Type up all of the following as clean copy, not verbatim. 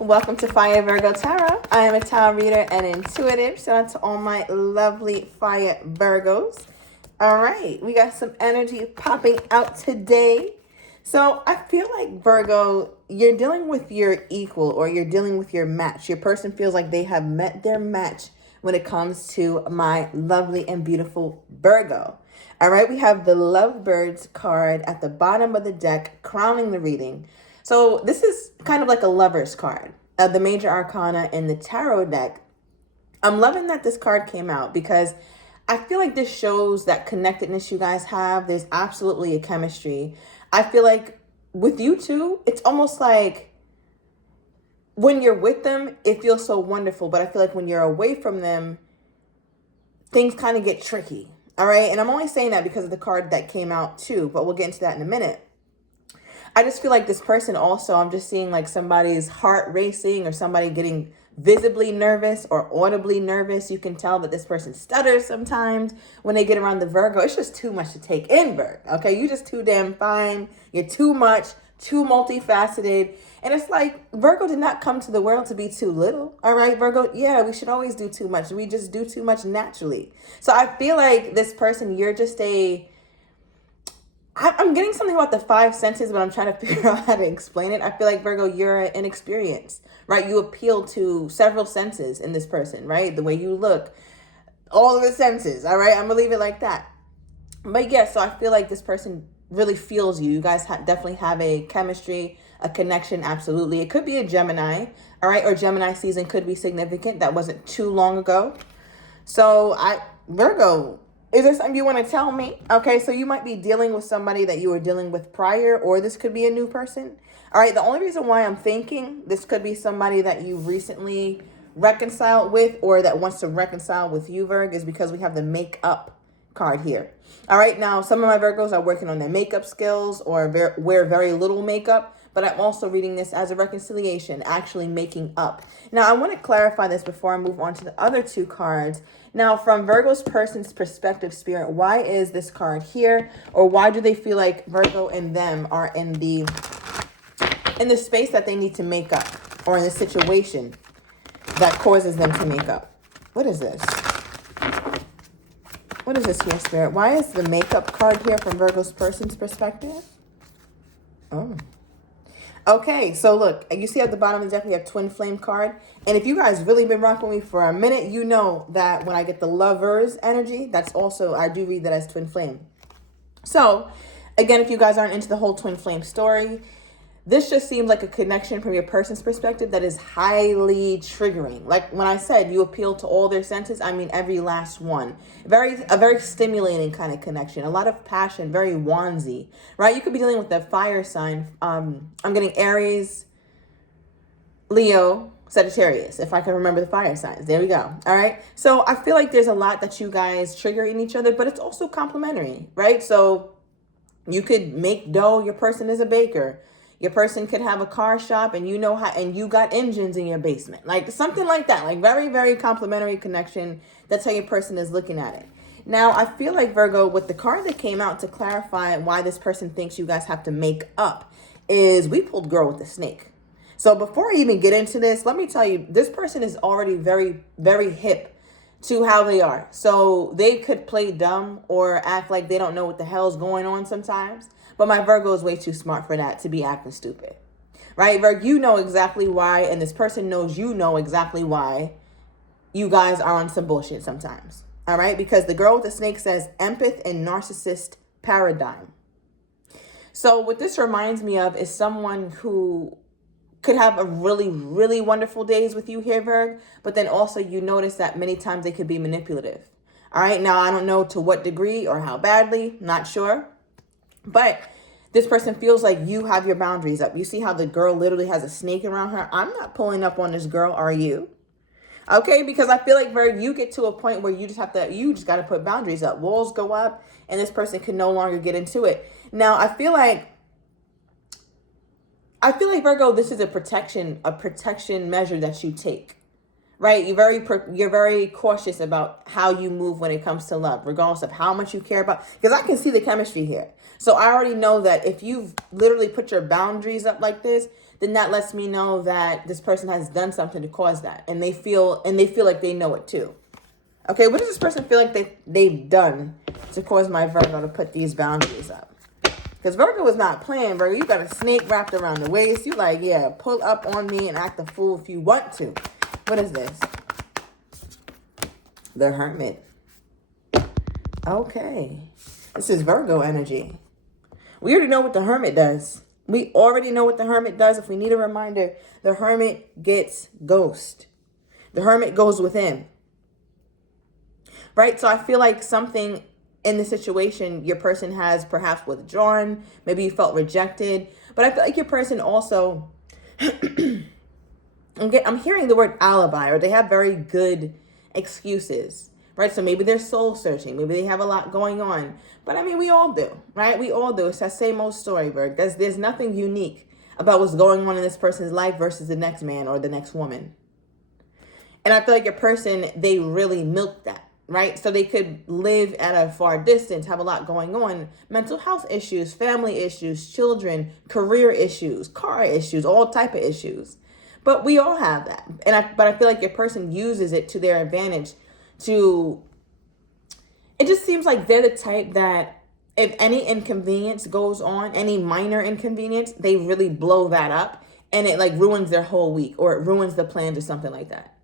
Welcome to Fire Virgo Tarot. I am a tarot reader and intuitive. Shout out to all my lovely Fire Virgos. All right, we got some energy popping out today. So I feel like Virgo, you're dealing with your equal or you're dealing with your match. Your person feels like they have met their match when it comes to my lovely and beautiful Virgo. All right, we have the Lovebirds card at the bottom of the deck, crowning the reading. So this is kind of like a lover's card, the major arcana in the tarot deck. I'm loving that this card came out because I feel like this shows that connectedness you guys have. There's absolutely a chemistry. I feel like with you two, it's almost like when you're with them, it feels so wonderful. But I feel like when you're away from them, things kind of get tricky. All right. And I'm only saying that because of the card that came out too, but we'll get into that in a minute. I just feel like this person also, I'm just seeing like somebody's heart racing or somebody getting visibly nervous or audibly nervous. You can tell that this person stutters sometimes when they get around the Virgo. It's just too much to take in, Virgo. Okay, you're just too damn fine. You're too much, too multifaceted. And it's like Virgo did not come to the world to be too little. All right, Virgo, yeah, we should always do too much. We just do too much naturally. So I feel like this person, you're just I'm getting something about the five senses, but I'm trying to figure out how to explain it. I feel like, Virgo, you're inexperienced, right? You appeal to several senses in this person, right? The way you look, all of the senses, all right? I'm going to leave it like that. But yeah, so I feel like this person really feels you. You guys definitely have a chemistry, a connection, absolutely. It could be a Gemini, all right? Or Gemini season could be significant. That wasn't too long ago. So Virgo, is there something you want to tell me? Okay, so you might be dealing with somebody that you were dealing with prior, or this could be a new person. All right, the only reason why I'm thinking this could be somebody that you recently reconciled with or that wants to reconcile with you, Virg, is because we have the make-up card here. All right, now some of my Virgos are working on their makeup skills or wear very little makeup, but I'm also reading this as a reconciliation, actually making up. Now, I want to clarify this before I move on to the other two cards. Now, from Virgo's person's perspective, Spirit, why is this card here? Or why do they feel like Virgo and them are in the space that they need to make up, or in the situation that causes them to make up? What is this? What is this here, Spirit? Why is the makeup card here from Virgo's person's perspective? Oh. Okay, so look, you see at the bottom of the deck, we have Twin Flame card. And if you guys really been rocking with me for a minute, you know that when I get the Lovers energy, that's also, I do read that as Twin Flame. So, again, if you guys aren't into the whole Twin Flame story, this just seems like a connection from your person's perspective that is highly triggering. Like when I said you appeal to all their senses, I mean every last one. A very stimulating kind of connection. A lot of passion, very wandsy, right? You could be dealing with a fire sign. I'm getting Aries, Leo, Sagittarius, if I can remember the fire signs. There we go. All right. So I feel like there's a lot that you guys trigger in each other, but it's also complementary, right? So you could make dough. Your person is a baker. Your person could have a car shop and you know how, and you got engines in your basement, like something like that, like very, very complementary connection. That's how your person is looking at it. Now, I feel like Virgo, with the card that came out to clarify why this person thinks you guys have to make up, is we pulled Girl with the Snake. So before I even get into this, let me tell you, this person is already very, very hip to how they are. So they could play dumb or act like they don't know what the hell's going on sometimes. But my Virgo is way too smart for that, to be acting stupid. Right, Virgo, you know exactly why, and this person knows you know exactly why you guys are on some bullshit sometimes. All right, because the Girl with the Snake says empath and narcissist paradigm. So what this reminds me of is someone who could have a really, really wonderful days with you here, Virg, but then also you notice that many times they could be manipulative. All right, now I don't know to what degree or how badly, not sure. But this person feels like you have your boundaries up. You see how the girl literally has a snake around her? I'm not pulling up on this girl, are you? Okay, because I feel like, Virg, you get to a point where you just got to put boundaries up. Walls go up and this person can no longer get into it. Now, I feel like, Virgo, this is a protection measure that you take. Right? You're very cautious about how you move when it comes to love, regardless of how much you care about, because I can see the chemistry here. So I already know that if you've literally put your boundaries up like this, then that lets me know that this person has done something to cause that. And they feel like they know it too. Okay, what does this person feel like they've done to cause my Virgo to put these boundaries up? Because Virgo is not playing, Virgo. You got a snake wrapped around the waist. You like, yeah, pull up on me and act a fool if you want to. What is this? The Hermit. Okay. This is Virgo energy. We already know what the Hermit does. We already know what the Hermit does. If we need a reminder, the Hermit gets ghost. The Hermit goes within. Right? So I feel like something in the situation, your person has perhaps withdrawn. Maybe you felt rejected. But I feel like your person also, I'm hearing the word alibi, or they have very good excuses. Right? So maybe they're soul searching. Maybe they have a lot going on. But I mean, we all do, right? We all do. It's that same old story, Virg. There's nothing unique about what's going on in this person's life versus the next man or the next woman. And I feel like your person, they really milk that, right? So they could live at a far distance, have a lot going on, mental health issues, family issues, children, career issues, car issues, all type of issues. But we all have that. But I feel like your person uses it to their advantage to, it just seems like they're the type that if any inconvenience goes on, any minor inconvenience, they really blow that up and it like ruins their whole week, or it ruins the plans or something like that.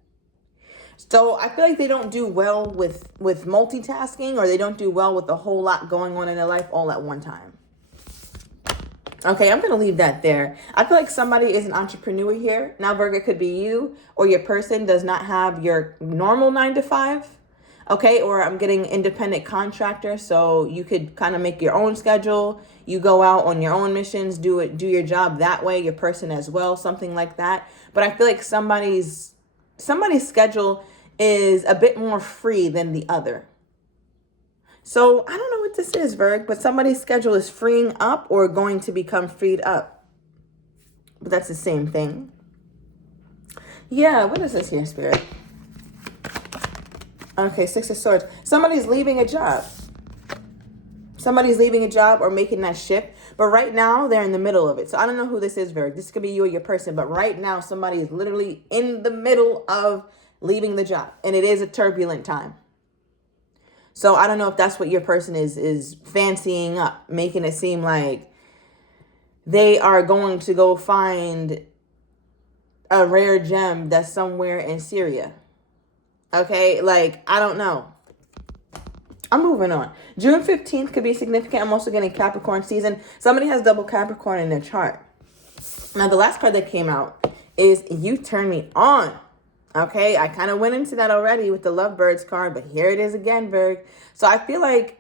So I feel like they don't do well with multitasking, or they don't do well with a whole lot going on in their life all at one time. Okay, I'm going to leave that there. I feel like somebody is an entrepreneur here. Now, Virgo, could be you, or your person does not have your normal 9 to 5. Okay, or I'm getting independent contractor, so you could kind of make your own schedule. You go out on your own missions, do your job that way, your person as well, something like that. But I feel like somebody's schedule is a bit more free than the other. So I don't know what this is, Virg, but somebody's schedule is freeing up or going to become freed up. But that's the same thing. Yeah, what is this here, Spirit? Okay, 6 of Swords. Somebody's leaving a job. Somebody's leaving a job or making that shift. But right now, they're in the middle of it. So I don't know who this is, Virg. This could be you or your person. But right now, somebody is literally in the middle of leaving the job. And it is a turbulent time. So I don't know if that's what your person is fancying up, making it seem like they are going to go find a rare gem that's somewhere in Syria. Okay, like, I don't know. I'm moving on. June 15th could be significant. I'm also getting Capricorn season. Somebody has double Capricorn in their chart. Now, the last card that came out is You Turn Me On. Okay, I kind of went into that already with the Lovebirds card, but here it is again, Virg. So I feel like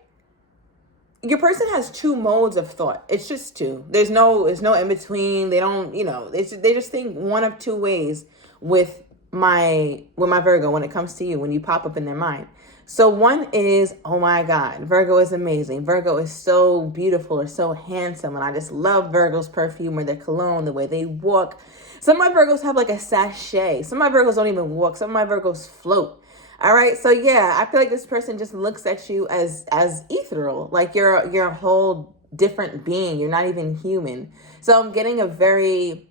your person has two modes of thought. It's just two. There's no in between. They don't, they just think one of two ways with my Virgo when it comes to you, when you pop up in their mind. So one is, oh my God, Virgo is amazing. Virgo is so beautiful or so handsome. And I just love Virgo's perfume or their cologne, the way they walk. Some of my Virgos have like a sachet. Some of my Virgos don't even walk. Some of my Virgos float. All right. So yeah, I feel like this person just looks at you as ethereal. Like you're a whole different being. You're not even human. So I'm getting a very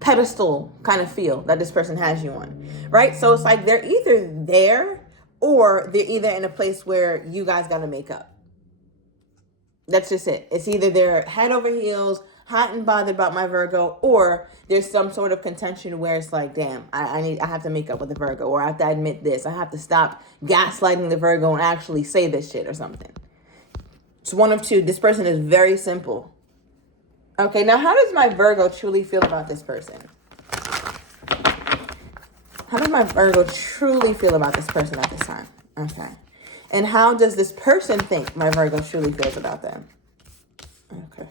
pedestal kind of feel that this person has you on, right? So it's like they're either there or they're either in a place where you guys got to make up. That's just it. It's either they're head over heels, hot and bothered about my Virgo, or there's some sort of contention where it's like, damn, I have to make up with the Virgo, or I have to admit this. I have to stop gaslighting the Virgo and actually say this shit or something. It's one of two. This person is very simple. Okay, now how does my Virgo truly feel about this person? How does my Virgo truly feel about this person at this time? Okay. And how does this person think my Virgo truly feels about them? Okay.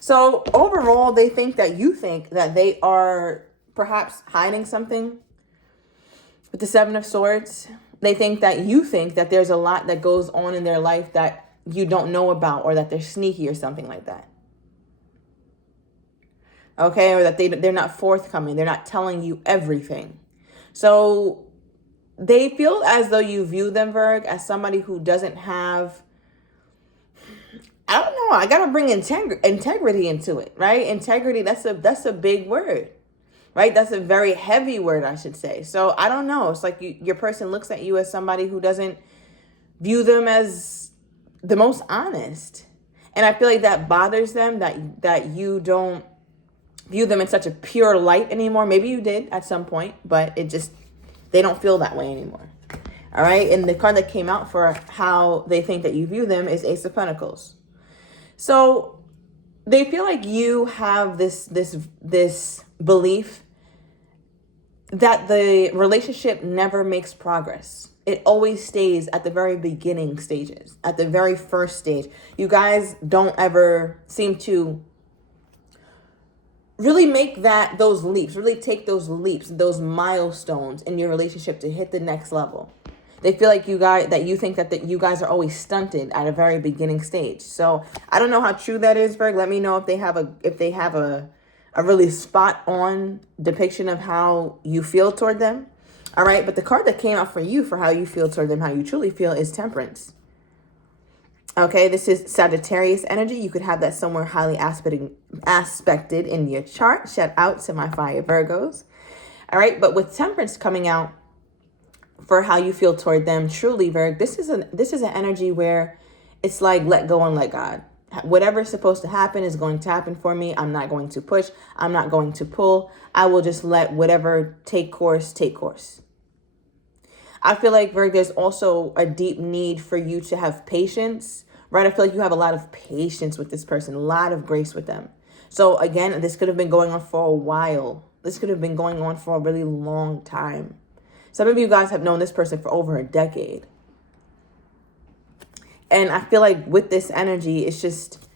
So overall, they think that they are perhaps hiding something with the 7 of Swords. They think that you think that there's a lot that goes on in their life that you don't know about, or that they're sneaky or something like that. Okay, or that they're not forthcoming. They're not telling you everything. So they feel as though you view them, Virg, as somebody who doesn't have I don't know. I gotta bring integrity into it, right? Integrity. That's a big word, right? That's a very heavy word, I should say. So I don't know. It's like your person looks at you as somebody who doesn't view them as the most honest, and I feel like that bothers them, that you don't view them in such a pure light anymore. Maybe you did at some point, but they don't feel that way anymore. All right. And the card that came out for how they think that you view them is Ace of Pentacles. So they feel like you have this belief that the relationship never makes progress. It always stays at the very beginning stages, at the very first stage. You guys don't ever seem to really make those leaps, really take those leaps, those milestones in your relationship to hit the next level. They feel like you think that you guys are always stunted at a very beginning stage. So I don't know how true that is, Virg. Let me know if they have a really spot on depiction of how you feel toward them. All right. But the card that came out for you for how you feel toward them, how you truly feel, is Temperance. Okay. This is Sagittarius energy. You could have that somewhere highly aspected in your chart. Shout out to my fire Virgos. All right. But with Temperance coming out for how you feel toward them, truly, Virg, this is an energy where it's like, let go and let God. Whatever's supposed to happen is going to happen for me. I'm not going to push. I'm not going to pull. I will just let whatever take course. I feel like, Virg, there's also a deep need for you to have patience, right? I feel like you have a lot of patience with this person, a lot of grace with them. So again, this could have been going on for a while. This could have been going on for a really long time. Some of you guys have known this person for over a decade. And I feel like with this energy, it's just,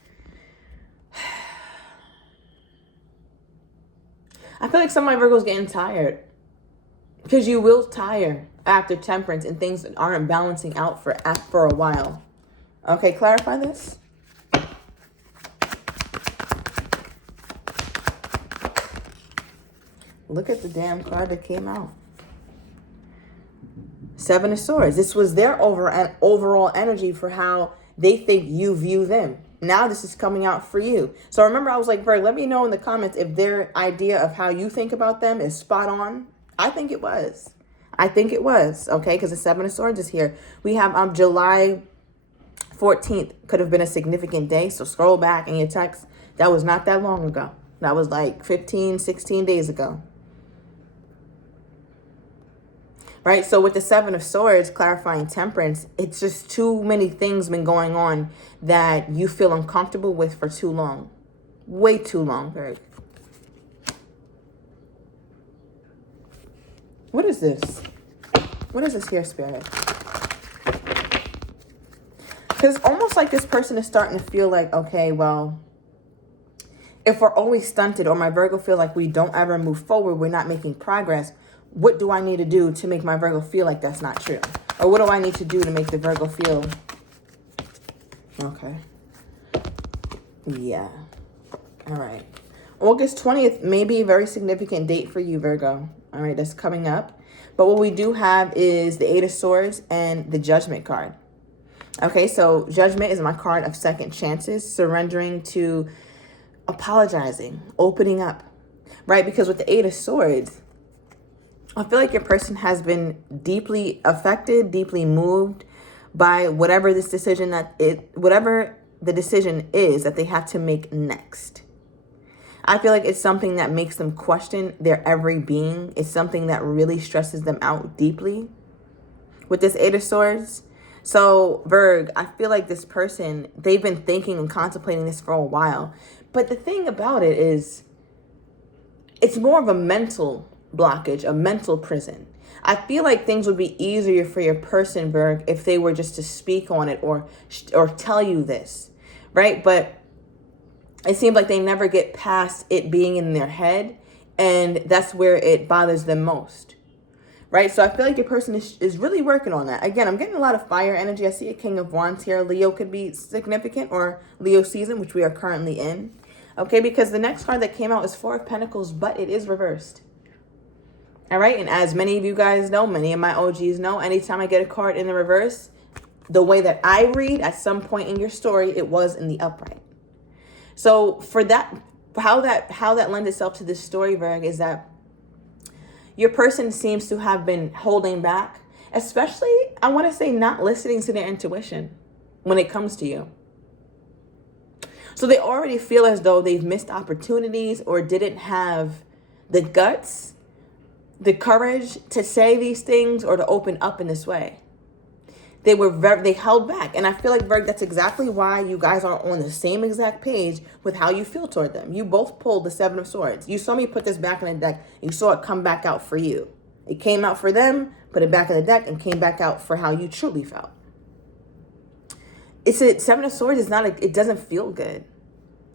I feel like some of my Virgos getting tired, because you will tire after Temperance and things aren't balancing out for a while. Okay, clarify this. Look at the damn card that came out. Seven of Swords. This was their overall energy for how they think you view them. Now this is coming out for you. So remember, I was like, Virg, let me know in the comments if their idea of how you think about them is spot on. I think it was. Okay, because the Seven of Swords is here. We have July 14th. Could have been a significant day. So scroll back in your text. That was not that long ago. That was like 15, 16 days ago. Right, so with the Seven of Swords clarifying Temperance, it's just too many things been going on that you feel uncomfortable with for too long. Way too long, Virg. What is this? What is this here, Spirit? Because it's almost like this person is starting to feel like, okay, well, if we're always stunted, or my Virgo feel like we don't ever move forward, we're not making progress, what do I need to do to make my Virgo feel like that's not true? Or what do I need to do to make the Virgo feel? Okay. Yeah. All right. August 20th may be a very significant date for you, Virgo. All right, that's coming up. But what we do have is the Eight of Swords and the Judgment card. Okay, so Judgment is my card of second chances, surrendering to apologizing, opening up, right? Because with the Eight of Swords, I feel like your person has been deeply affected, deeply moved by whatever the decision is that they have to make next. I feel like it's something that makes them question their every being. It's something that really stresses them out deeply with this Eight of Swords. So, Virg, I feel like this person, they've been thinking and contemplating this for a while. But the thing about it is, it's more of a mental blockage, a mental prison. I feel like things would be easier for your person, Virg, if they were just to speak on it or tell you this, right? But it seems like they never get past it being in their head, and that's where it bothers them most, right? So I feel like your person is really working on that. Again, I'm getting a lot of fire energy. I see a King of Wands here. Leo could be significant, or Leo season, which we are currently in. Okay, because the next card that came out is Four of Pentacles, but it is reversed. All right, and as many of you guys know, many of my OGs know, anytime I get a card in the reverse, the way that I read, at some point in your story, it was in the upright. So for that, how that lends itself to this story, Virg, is that your person seems to have been holding back, especially, I want to say, not listening to their intuition when it comes to you. So they already feel as though they've missed opportunities or didn't have the guts, the courage to say these things or to open up in this way. They held back. And I feel like, Virg, that's exactly why you guys are on the same exact page with how you feel toward them. You both pulled the Seven of Swords. You saw me put this back in the deck. You saw it come back out for you. It came out for them, put it back in the deck, and came back out for how you truly felt. Seven of Swords is not, it doesn't feel good.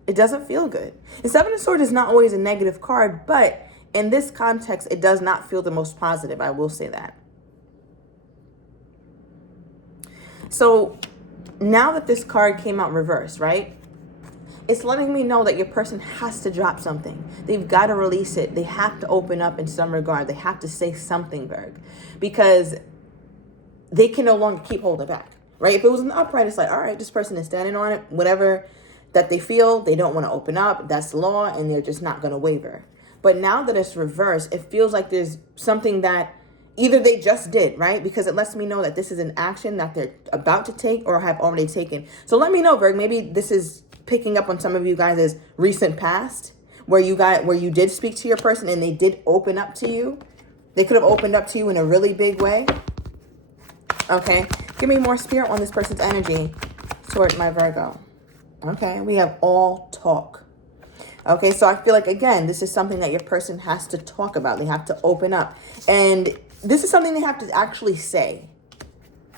It doesn't feel good. And Seven of Swords is not always a negative card, but in this context, it does not feel the most positive. I will say that. So now that this card came out reversed, right? It's letting me know that your person has to drop something. They've got to release it. They have to open up in some regard. They have to say something, Virg, because they can no longer keep holding back, right? If it was an upright, it's like, all right, this person is standing on it, whatever that they feel, they don't want to open up. That's law, and they're just not going to waver. But now that it's reversed, it feels like there's something that either they just did, right? Because it lets me know that this is an action that they're about to take or have already taken. So let me know, Virg, maybe this is picking up on some of you guys' recent past where you did speak to your person and they did open up to you. They could have opened up to you in a really big way. Okay. Give me more spirit on this person's energy toward my Virgo. Okay. We have all talk. Okay. So I feel like, again, this is something that your person has to talk about. They have to open up. And this is something they have to actually say.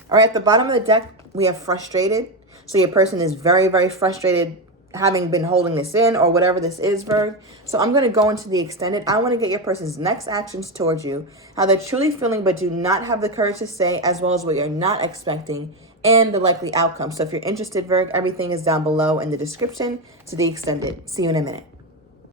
All right. At the bottom of the deck, we have frustrated. So your person is very, very frustrated having been holding this in or whatever this is, Virg. So I'm going to go into the extended. I want to get your person's next actions towards you, how they're truly feeling but do not have the courage to say, as well as what you're not expecting and the likely outcome. So if you're interested, Virg, everything is down below in the description to the extended. See you in a minute.